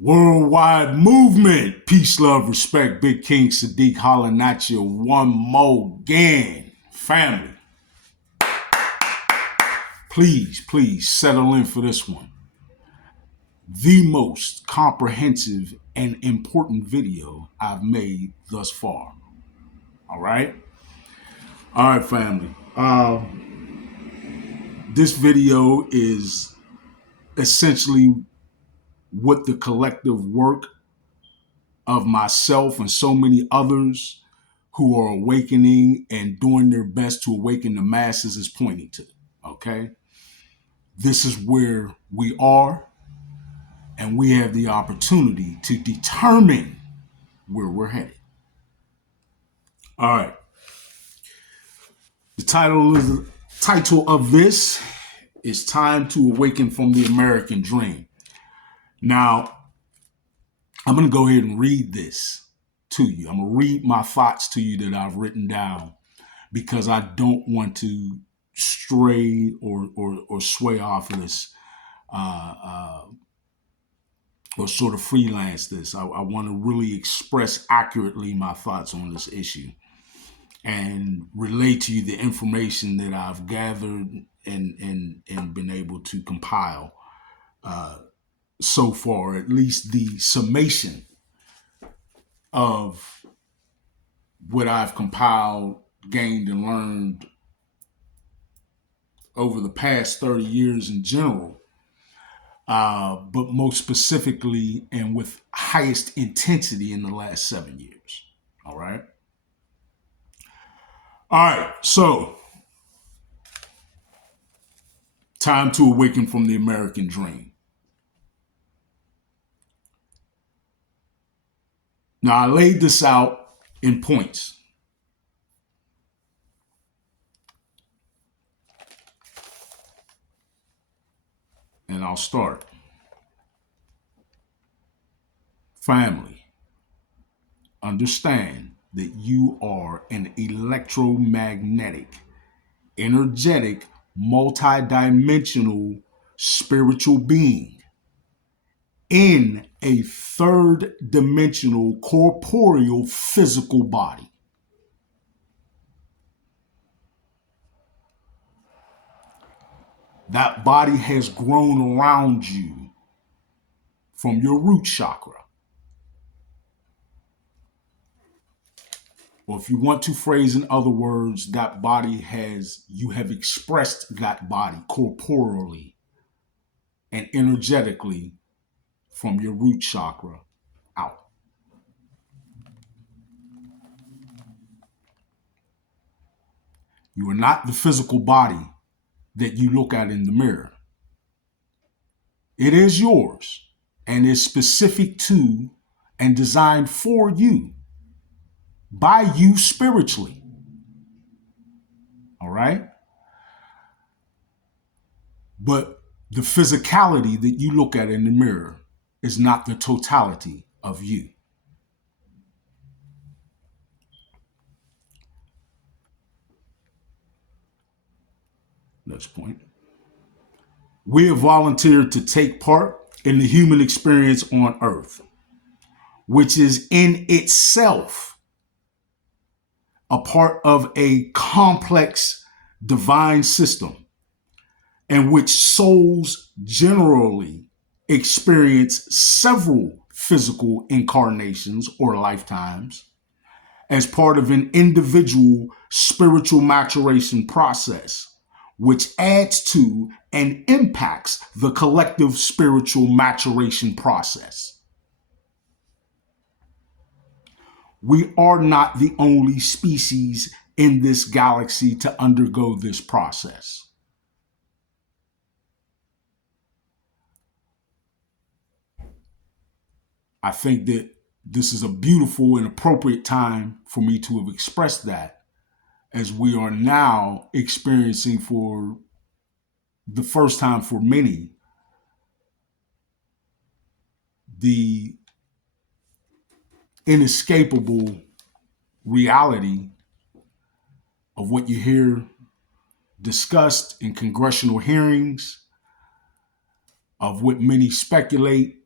Worldwide movement. Peace, love, respect. Big King Sadiq hollering at you one more again. Family, please settle in for this one. The most comprehensive and important video I've made thus far. All right? All right, family. This video is essentially what the collective work of myself and so many others who are awakening and doing their best to awaken the masses is pointing to. Okay? This is where we are, and we have the opportunity to determine where we're headed. All right. The title of this is Time to Awaken from the American Dream. Now, I'm going to go ahead and read this to you. I'm going to read my thoughts to you that I've written down because I don't want to stray or sway off of this or sort of freelance this. I want to really express accurately my thoughts on this issue and relate to you the information that I've gathered and been able to compile so far, at least the summation of what I've compiled, gained, and learned over the past 30 years in general, but most specifically and with highest intensity in the last 7 years. All right. All right. So, time to awaken from the American dream. Now, I laid this out in points. And I'll start. Family, understand that you are an electromagnetic, energetic, multidimensional spiritual being in a third dimensional corporeal physical body. That body has grown around you from your root chakra. Or if you want to phrase in other words, that body you have expressed that body corporeally and energetically from your root chakra out. You are not the physical body that you look at in the mirror. It is yours and is specific to and designed for you by you spiritually. All right? But the physicality that you look at in the mirror is not the totality of you. Next point. We have volunteered to take part in the human experience on Earth, which is in itself a part of a complex divine system in which souls generally experience several physical incarnations or lifetimes as part of an individual spiritual maturation process, which adds to and impacts the collective spiritual maturation process. We are not the only species in this galaxy to undergo this process. I think that this is a beautiful and appropriate time for me to have expressed that, as we are now experiencing for the first time for many the inescapable reality of what you hear discussed in congressional hearings, of what many speculate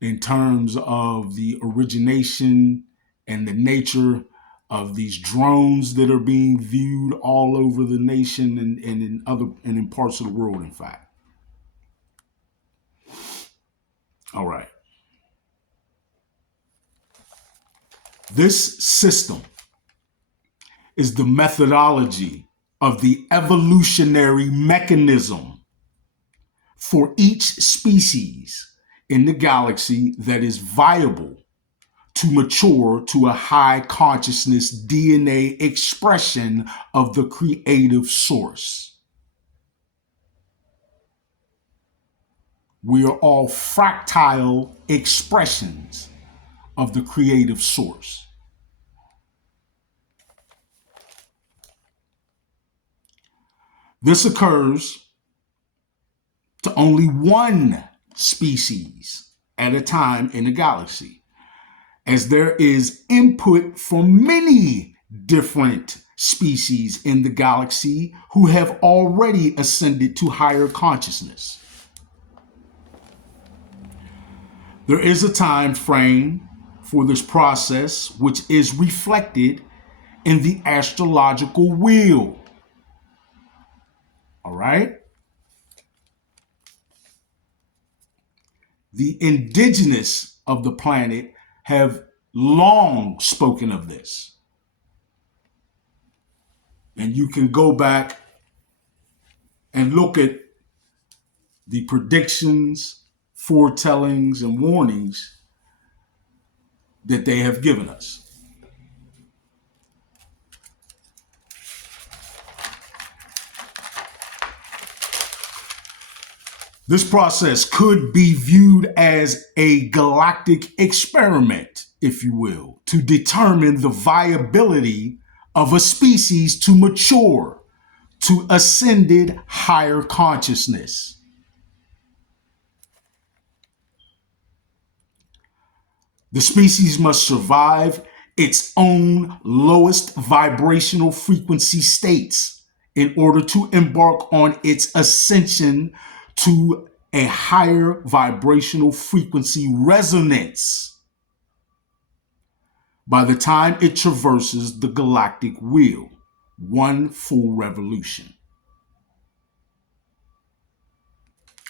in terms of the origination and the nature of these drones that are being viewed all over the nation and in parts of the world, in fact. All right. This system is the methodology of the evolutionary mechanism for each species in the galaxy that is viable to mature to a high consciousness DNA expression of the creative source. We are all fractile expressions of the creative source. This occurs to only one species at a time in the galaxy, as there is input from many different species in the galaxy who have already ascended to higher consciousness. There is a time frame for this process which is reflected in the astrological wheel. All right? The indigenous of the planet have long spoken of this. And you can go back and look at the predictions, foretellings, and warnings that they have given us. This process could be viewed as a galactic experiment, if you will, to determine the viability of a species to mature to ascended higher consciousness. The species must survive its own lowest vibrational frequency states in order to embark on its ascension to a higher vibrational frequency resonance by the time it traverses the galactic wheel, one full revolution.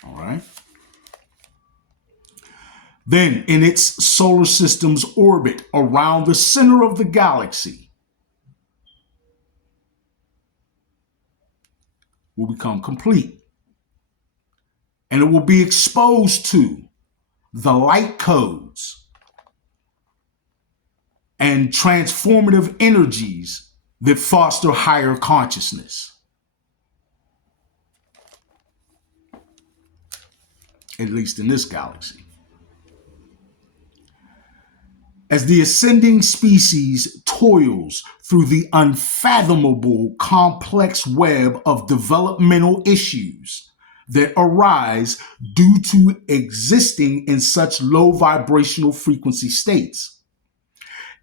All right. Then, in its solar system's orbit around the center of the galaxy, will become complete. And it will be exposed to the light codes and transformative energies that foster higher consciousness. At least in this galaxy. As the ascending species toils through the unfathomable complex web of developmental issues that arise due to existing in such low vibrational frequency states,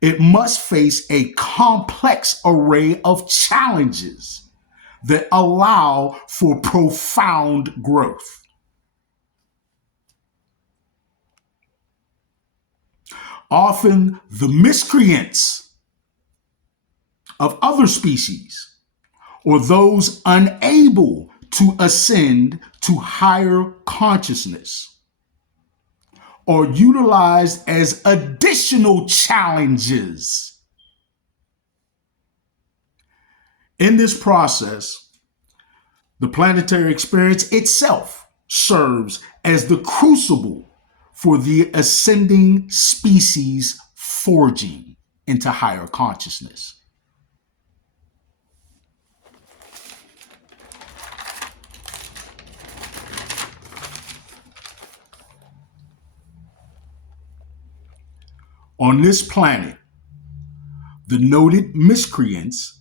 it must face a complex array of challenges that allow for profound growth. Often the miscreants of other species or those unable to ascend to higher consciousness are utilized as additional challenges. In this process, the planetary experience itself serves as the crucible for the ascending species forging into higher consciousness. On this planet, the noted miscreants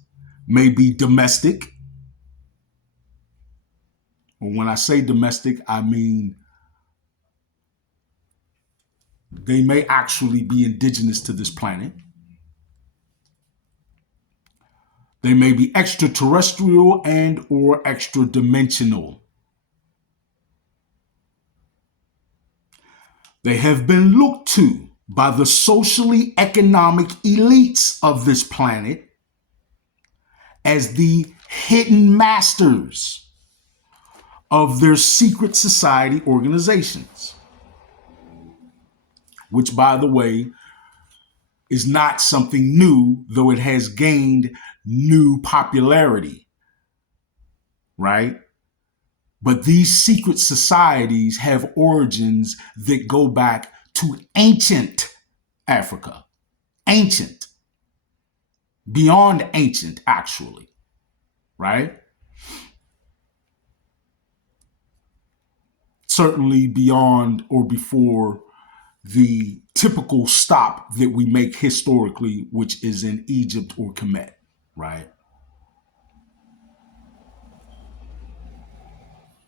may be domestic. When I say domestic, I mean they may actually be indigenous to this planet. They may be extraterrestrial and or extra-dimensional. They have been looked to by the socially economic elites of this planet as the hidden masters of their secret society organizations, which, by the way, is not something new, though it has gained new popularity, right? But these secret societies have origins that go back to ancient Africa. Ancient. Beyond ancient, actually. Right? Certainly beyond or before the typical stop that we make historically, which is in Egypt or Kemet. Right?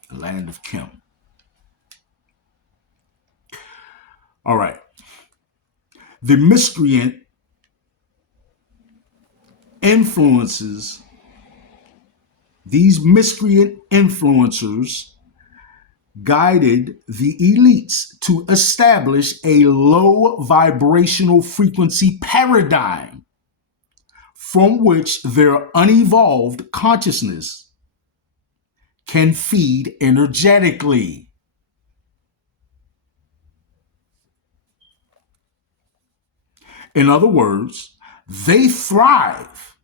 The land of Kim. All right. The miscreant influences, these miscreant influencers guided the elites to establish a low vibrational frequency paradigm from which their unevolved consciousness can feed energetically. In other words, they thrive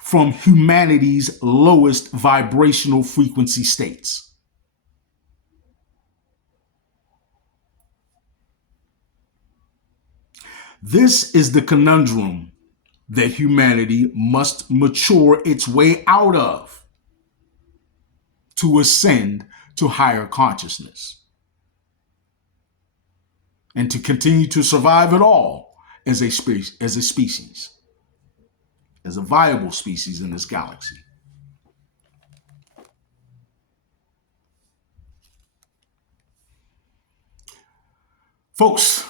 from humanity's lowest vibrational frequency states. This is the conundrum that humanity must mature its way out of to ascend to higher consciousness and to continue to survive at all as a species, as a viable species in this galaxy. Folks,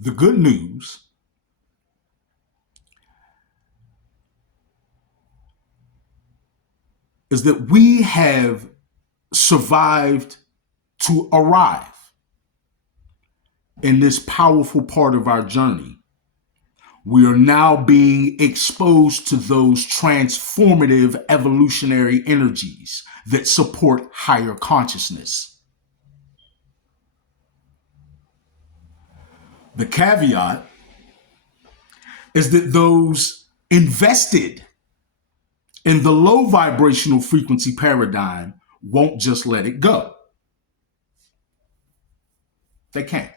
the good news is that we have survived to arrive in this powerful part of our journey. We are now being exposed to those transformative evolutionary energies that support higher consciousness. The caveat is that those invested in the low vibrational frequency paradigm won't just let it go. They can't.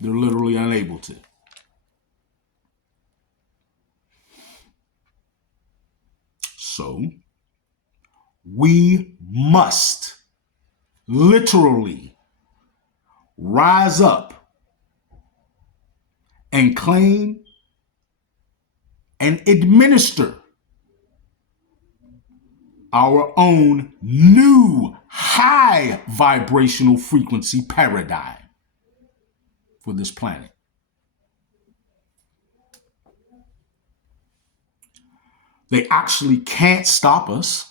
They're literally unable to. So, we must literally rise up and claim and administer our own new high vibrational frequency paradigm for this planet. They actually can't stop us.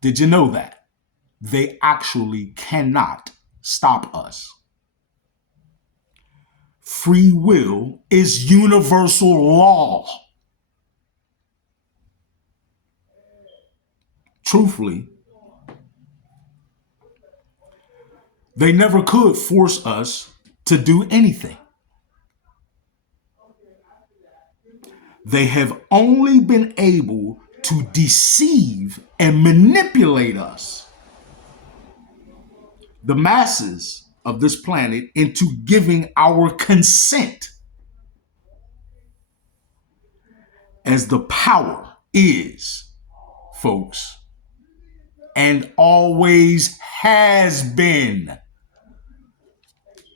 Did you know that? They actually cannot stop us. Free will is universal law. Truthfully, they never could force us to do anything. They have only been able to deceive and manipulate us, the masses of this planet, into giving our consent, as the power is, folks, and always has been,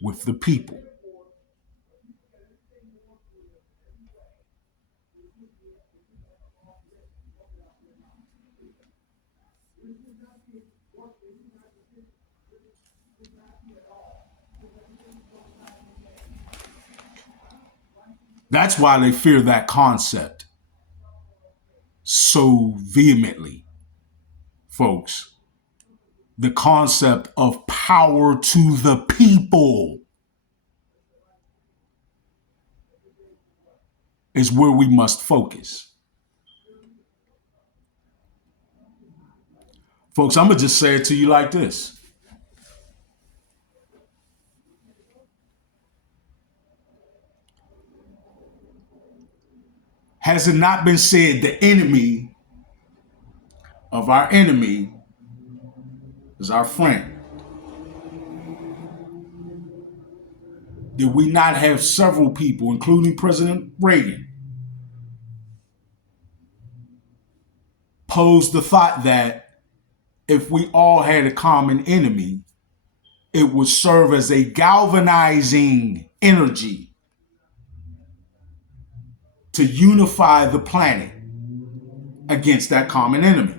with the people. That's why they fear that concept so vehemently, folks. The concept of power to the people is where we must focus. Folks, I'm going to just say it to you like this. Has it not been said the enemy of our enemy is our friend? Did we not have several people, including President Reagan, pose the thought that if we all had a common enemy, it would serve as a galvanizing energy to unify the planet against that common enemy?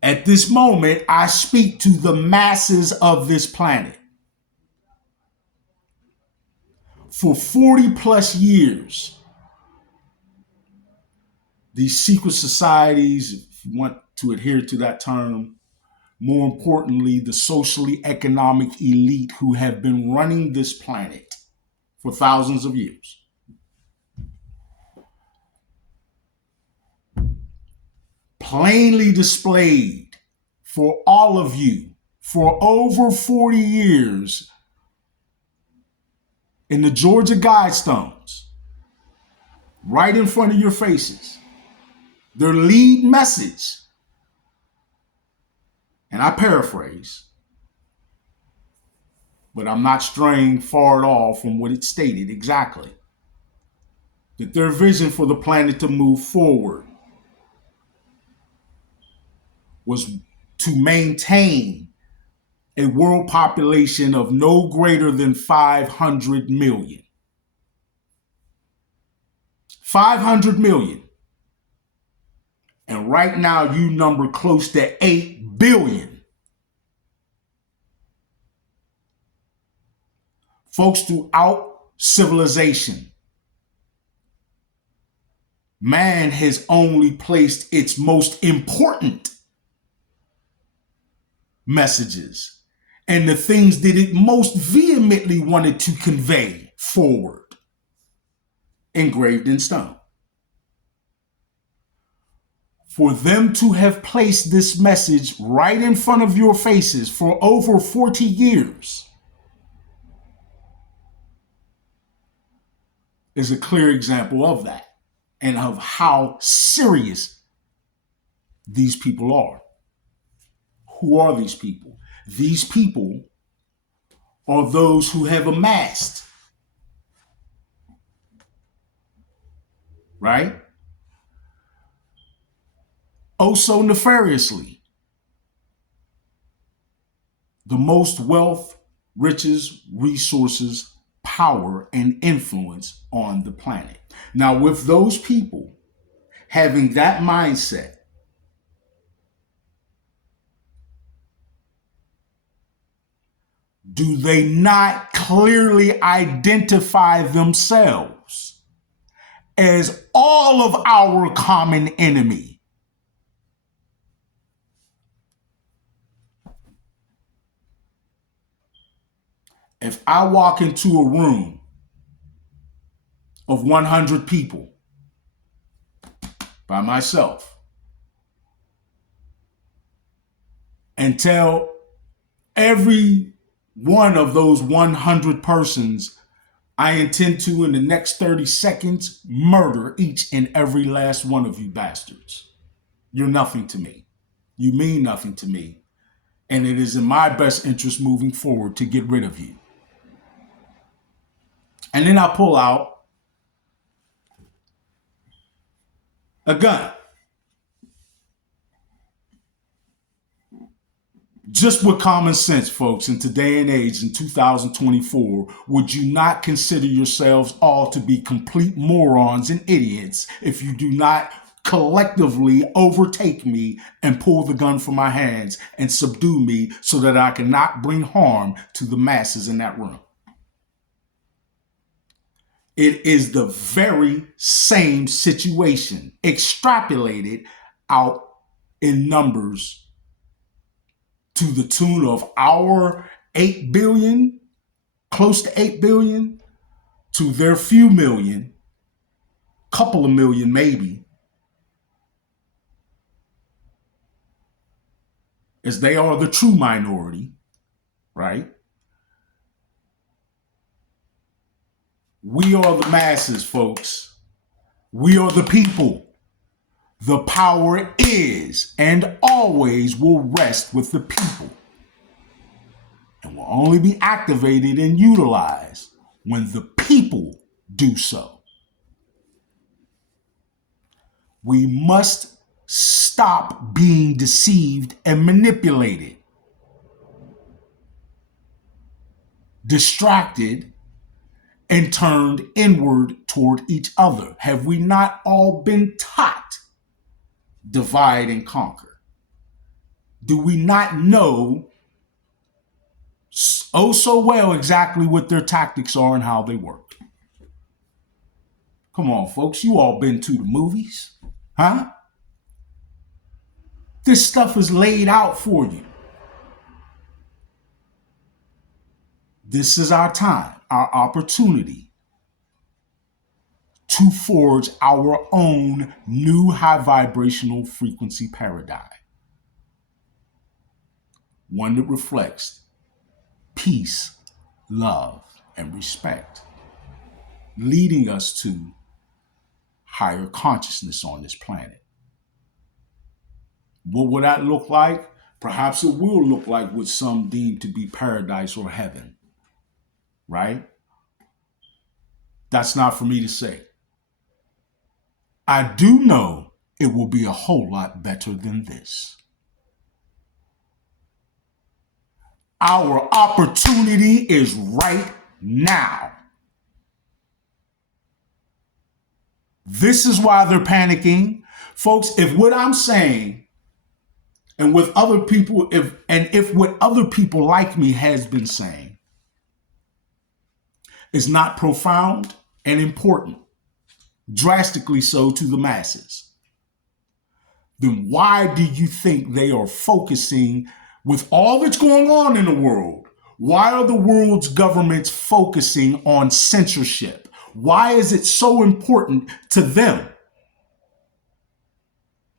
At this moment, I speak to the masses of this planet. For 40 plus years, these secret societies, if you want to adhere to that term, more importantly, the socially economic elite who have been running this planet for thousands of years, plainly displayed for all of you for over 40 years in the Georgia Guidestones, right in front of your faces. Their lead message, and I paraphrase, but I'm not straying far at all from what it stated exactly, that their vision for the planet to move forward was to maintain a world population of no greater than 500 million. 500 million. And right now you number close to 8 billion. Folks, throughout civilization, man has only placed its most important messages and the things that it most vehemently wanted to convey forward, engraved in stone. For them to have placed this message right in front of your faces for over 40 years is a clear example of that and of how serious these people are. Who are these people? These people are those who have amassed, right? Oh, so nefariously, the most wealth, riches, resources, power, and influence on the planet. Now, with those people having that mindset, do they not clearly identify themselves as all of our common enemy? If I walk into a room of 100 people by myself and tell every one of those 100 persons, I intend to, in the next 30 seconds, murder each and every last one of you bastards. You're nothing to me. You mean nothing to me. And it is in my best interest moving forward to get rid of you. And then I pull out a gun. Just with common sense, folks, in today and age, in 2024, would you not consider yourselves all to be complete morons and idiots if you do not collectively overtake me and pull the gun from my hands and subdue me so that I cannot bring harm to the masses in that room? It is the very same situation extrapolated out in numbers to the tune of our 8 billion, close to 8 billion, to their few million, couple of million maybe, as they are the true minority, right? We are the masses, folks. We are the people. The power is and always will rest with the people and will only be activated and utilized when the people do so. We must stop being deceived and manipulated, distracted, and turned inward toward each other. Have we not all been taught divide and conquer? Do we not know oh so well exactly what their tactics are and how they work? Come on, folks, you all been to the movies, huh? This stuff is laid out for you. This is our time, our opportunity to forge our own new high vibrational frequency paradigm. One that reflects peace, love, and respect, leading us to higher consciousness on this planet. What will that look like? Perhaps it will look like what some deem to be paradise or heaven, right? That's not for me to say. I do know it will be a whole lot better than this. Our opportunity is right now. This is why they're panicking. Folks, if what I'm saying and with other people, if what other people like me has been saying is not profound and important, drastically so to the masses, then why do you think they are focusing with all that's going on in the world? Why are the world's governments focusing on censorship? Why is it so important to them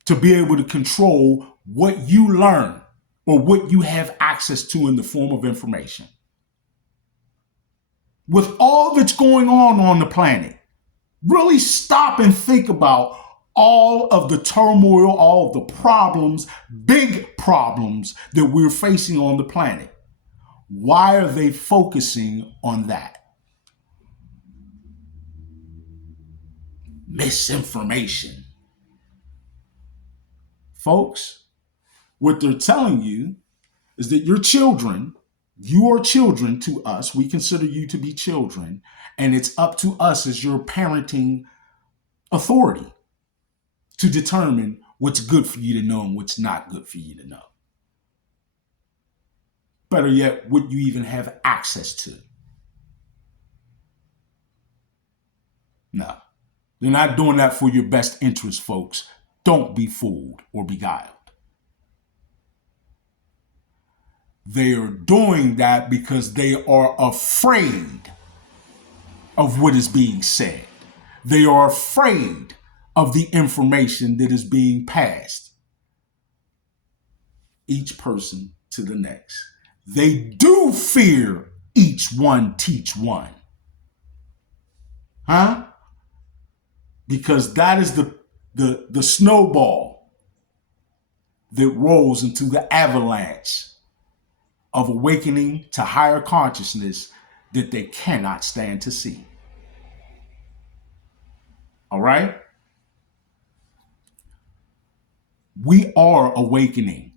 to be able to control what you learn or what you have access to in the form of information? With all that's going on the planet, really stop and think about all of the turmoil, all of the problems, big problems that we're facing on the planet. Why are they focusing on that? Misinformation. Folks, what they're telling you is that your children, you are children to us. We consider you to be children, and it's up to us as your parenting authority to determine what's good for you to know and what's not good for you to know. Better yet, what you even have access to. No, they're not doing that for your best interest, folks. Don't be fooled or beguiled. They are doing that because they are afraid of what is being said. They are afraid of the information that is being passed, each person to the next. They do fear each one teach one. Huh? Because that is the snowball that rolls into the avalanche of awakening to higher consciousness that they cannot stand to see. All right? We are awakening.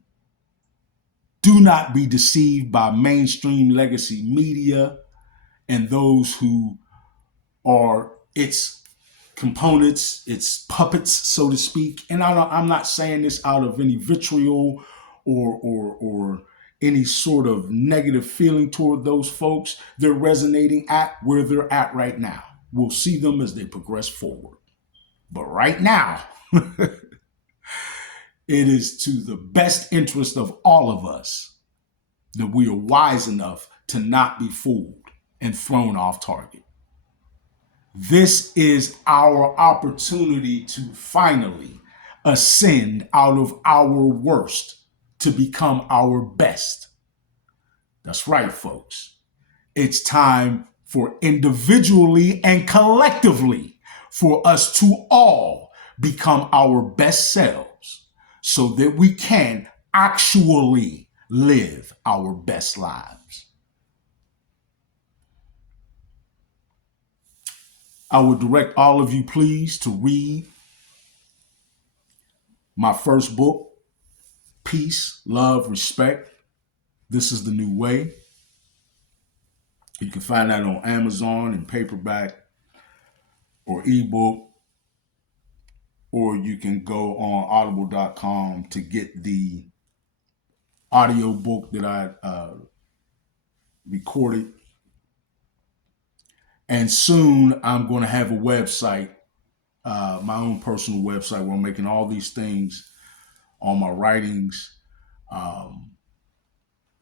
Do not be deceived by mainstream legacy media and those who are its components, its puppets, so to speak. And I'm not saying this out of any vitriol or any sort of negative feeling toward those folks. They're resonating at where they're at right now. We'll see them as they progress forward. But right now, It is to the best interest of all of us that we are wise enough to not be fooled and thrown off target. This is our opportunity to finally ascend out of our worst to become our best. That's right, folks. It's time for individually and collectively for us to all become our best selves so that we can actually live our best lives. I would direct all of you, please, to read my first book, Peace, Love, Respect. This is the New Way. You can find that on Amazon in paperback or ebook, or you can go on audible.com to get the audio book that I recorded. And soon I'm going to have a website, my own personal website, where I'm making all these things, all my writings, all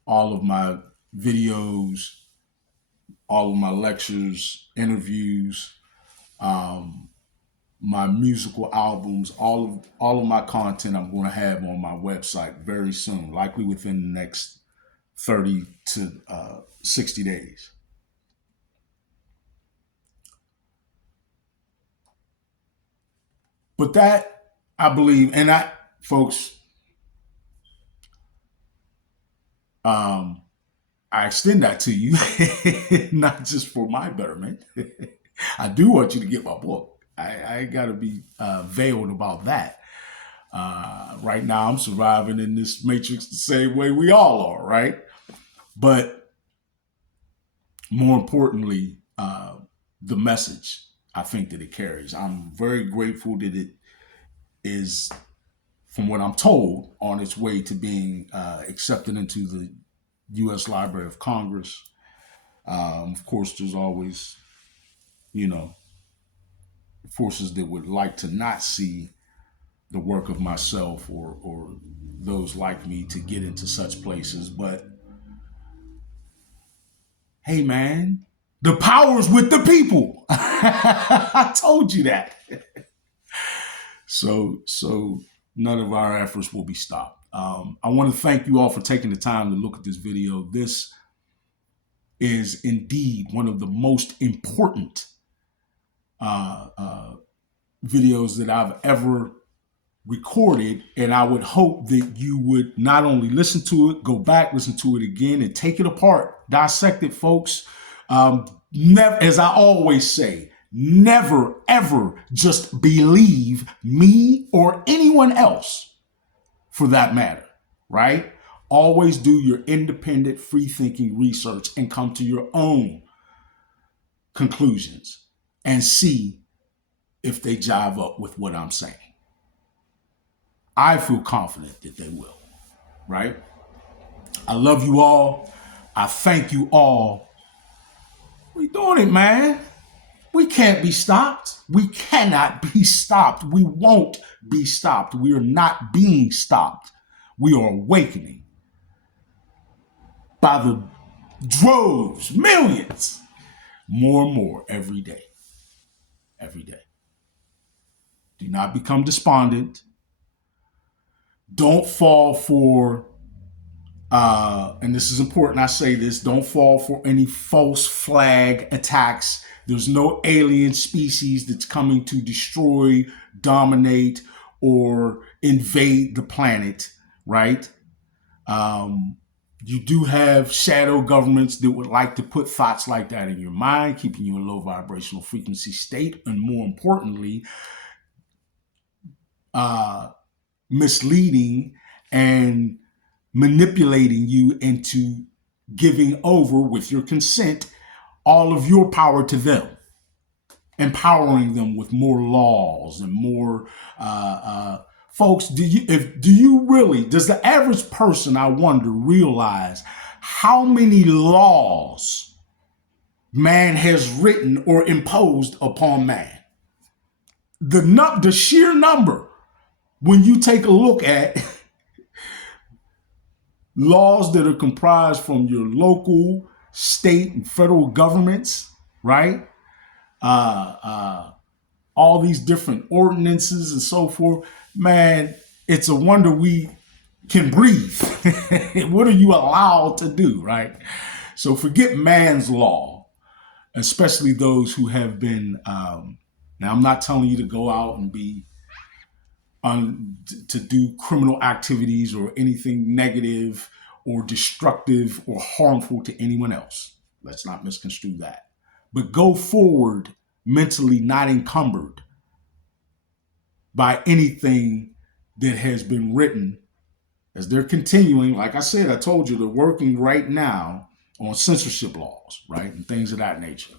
of my videos, all of my lectures, interviews, my musical albums, all of my content I'm going to have on my website very soon, likely within the next 30 to 60 days. But that, I believe, and folks, I extend that to you, not just for my betterment. I do want you to get my book. I got to be veiled about that. Right now, I'm surviving in this matrix the same way we all are, right? But more importantly, the message I think that it carries. I'm very grateful that it is, from what I'm told, on its way to being accepted into the U.S. Library of Congress. Of course, there's always, forces that would like to not see the work of myself or those like me to get into such places. But hey, man, the power's with the people. I told you that. So none of our efforts will be stopped. I want to thank you all for taking the time to look at this video. This is indeed one of the most important videos that I've ever recorded, and I would hope that you would not only listen to it, go back, listen to it again, and take it apart, dissect it, folks. Never, as I always say, never, ever just believe me or anyone else for that matter, right? Always do your independent, free-thinking research and come to your own conclusions and see if they jive up with what I'm saying. I feel confident that they will, right? I love you all. I thank you all. We doing it, man. We can't be stopped. We cannot be stopped. We won't be stopped. We are not being stopped. We are awakening by the droves, millions, more and more every day. Every day. Do not become despondent. Don't fall for, and this is important, I say this, don't fall for any false flag attacks. There's no alien species that's coming to destroy, dominate, or invade the planet, right? You do have shadow governments that would like to put thoughts like that in your mind, keeping you in a low vibrational frequency state, and more importantly, misleading and manipulating you into giving over, with your consent, all of your power to them, empowering them with more laws and more. Folks, does the average person, I wonder, realize how many laws man has written or imposed upon man? The sheer number. When you take a look at laws that are comprised from your local, state, and federal governments, right? Uh, uh, all these different ordinances and so forth, man, it's a wonder we can breathe. What are you allowed to do, right? So forget man's law, especially those who have been. Now, I'm not telling you to go out and be to do criminal activities or anything negative or destructive or harmful to anyone else. Let's not misconstrue that. But go forward mentally not encumbered by anything that has been written, as they're continuing. Like I said, I told you they're working right now on censorship laws, right? And things of that nature.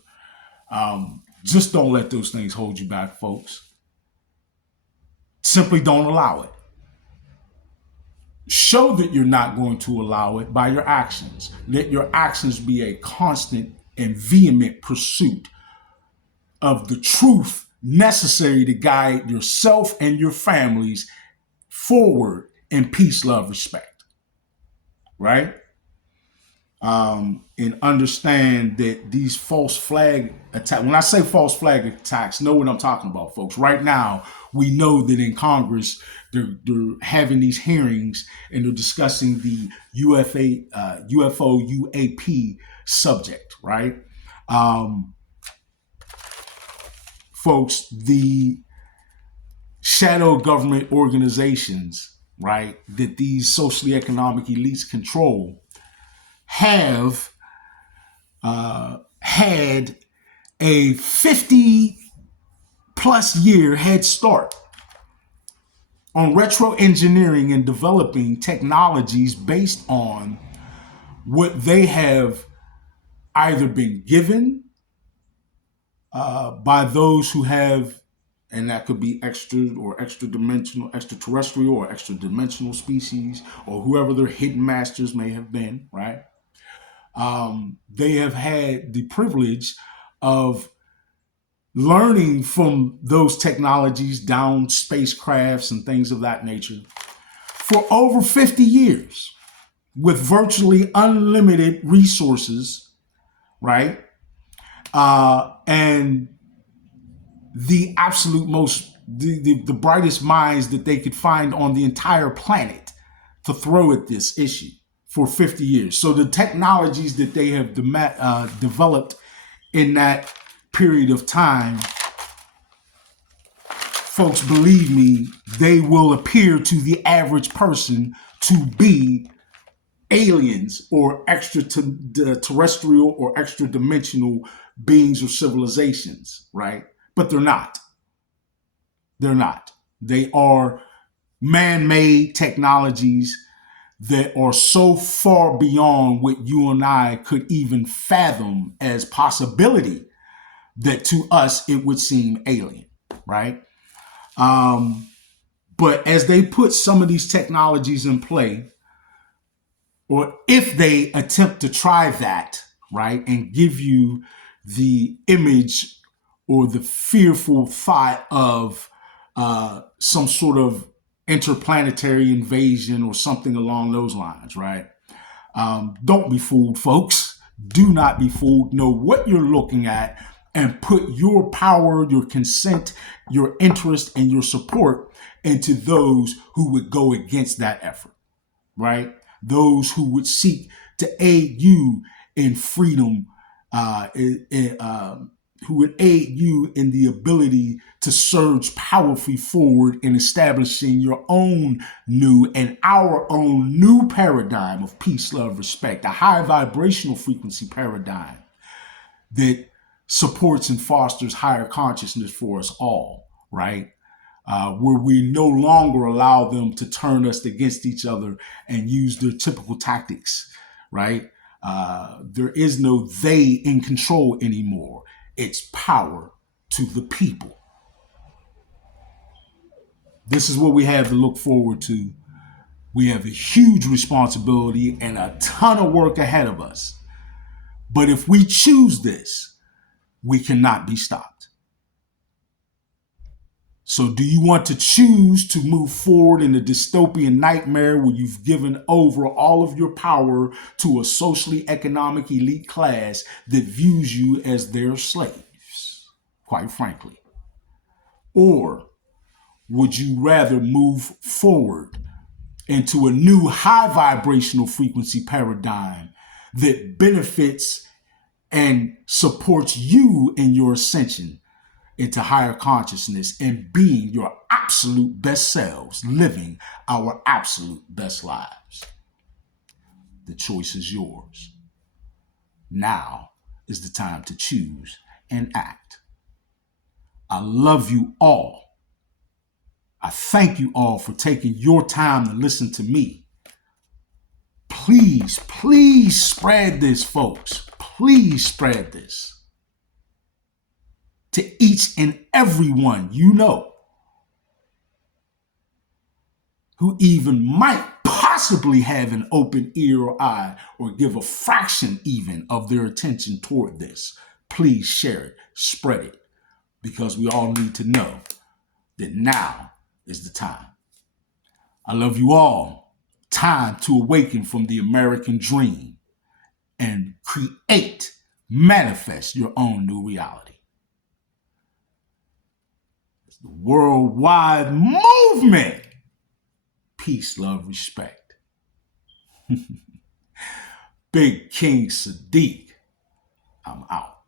Just don't let those things hold you back, folks. Simply don't allow it. Show that you're not going to allow it by your actions. Let your actions be a constant and vehement pursuit of the truth necessary to guide yourself and your families forward in peace, love, respect. Right? And understand that these false flag attacks, when I say false flag attacks, know what I'm talking about, folks. Right now, we know that in Congress, they're having these hearings and they're discussing the UFO UAP subject, right? Folks, the shadow government organizations, right, that these socially economic elites control have had a 50 plus year head start on retro engineering and developing technologies based on what they have either been given by those who have, and that could be extra dimensional, extraterrestrial or extra dimensional species, or whoever their hidden masters may have been, right? They have had the privilege of learning from those technologies, down spacecrafts and things of that nature, for over 50 years with virtually unlimited resources, right? And the absolute the brightest minds that they could find on the entire planet to throw at this issue for 50 years. So the technologies that they have developed in that period of time, folks, believe me, they will appear to the average person to be aliens or extraterrestrial or extra dimensional beings or civilizations, right? But they're not. They're not. They are man-made technologies that are so far beyond what you and I could even fathom as possibility that to us it would seem alien, right? But as they put some of these technologies in play, or if they attempt to try that, right, and give you the image or the fearful thought of some sort of interplanetary invasion or something along those lines, right? Don't be fooled, folks. Do not be fooled. Know what you're looking at and put your power, your consent, your interest, and your support into those who would go against that effort, right? Those who would seek to aid you in freedom, who would aid you in the ability to surge powerfully forward in establishing your own new and our own new paradigm of peace, love, respect, a high vibrational frequency paradigm that supports and fosters higher consciousness for us all, right? Where we no longer allow them to turn us against each other and use their typical tactics, right? There is no they in control anymore. It's power to the people. This is what we have to look forward to. We have a huge responsibility and a ton of work ahead of us. But if we choose this, we cannot be stopped. So do you want to choose to move forward in a dystopian nightmare where you've given over all of your power to a socially economic elite class that views you as their slaves, quite frankly? Or would you rather move forward into a new high vibrational frequency paradigm that benefits and supports you in your ascension into higher consciousness and being your absolute best selves, living our absolute best lives? The choice is yours. Now is the time to choose and act. I love you all. I thank you all for taking your time to listen to me. Please, please spread this, folks. Please spread this to each and every one you know who even might possibly have an open ear or eye or give a fraction even of their attention toward this. Please share it, spread it, because we all need to know that now is the time. I love you all. Time to awaken from the American dream and create, manifest your own new reality. It's the worldwide movement. Peace, love, respect. Big King Sadiq, I'm out.